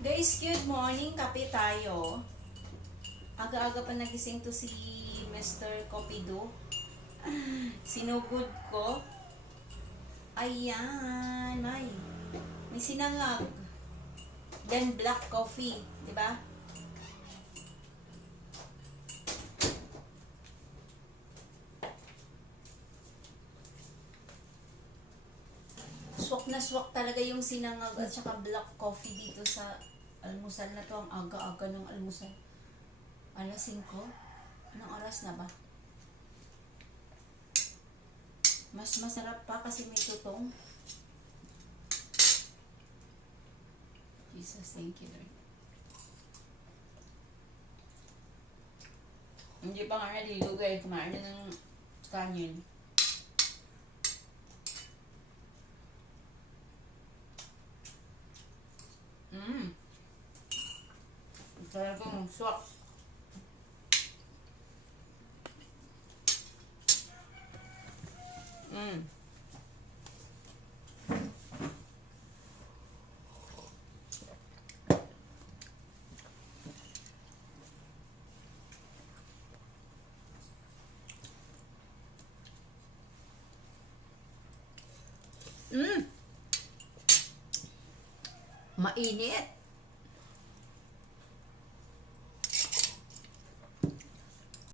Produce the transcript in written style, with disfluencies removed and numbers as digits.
Guys, good morning. Kape tayo. Aga-aga pa nagising to si Mr. Copido. Sinugod ko. Ayan, may sinangag. Then black coffee, 'di ba? Swak na swak talaga yung sinangag at saka black coffee dito sa almusal na to. Ang aga-aga ng almusal. Alas 5? Anong oras na ba? Mas masarap pa kasi may tutong. Jesus, thank you, Lord. Hindi pa nga naligo guys. Kumain na ng kanin. Talagang swak. Mainit.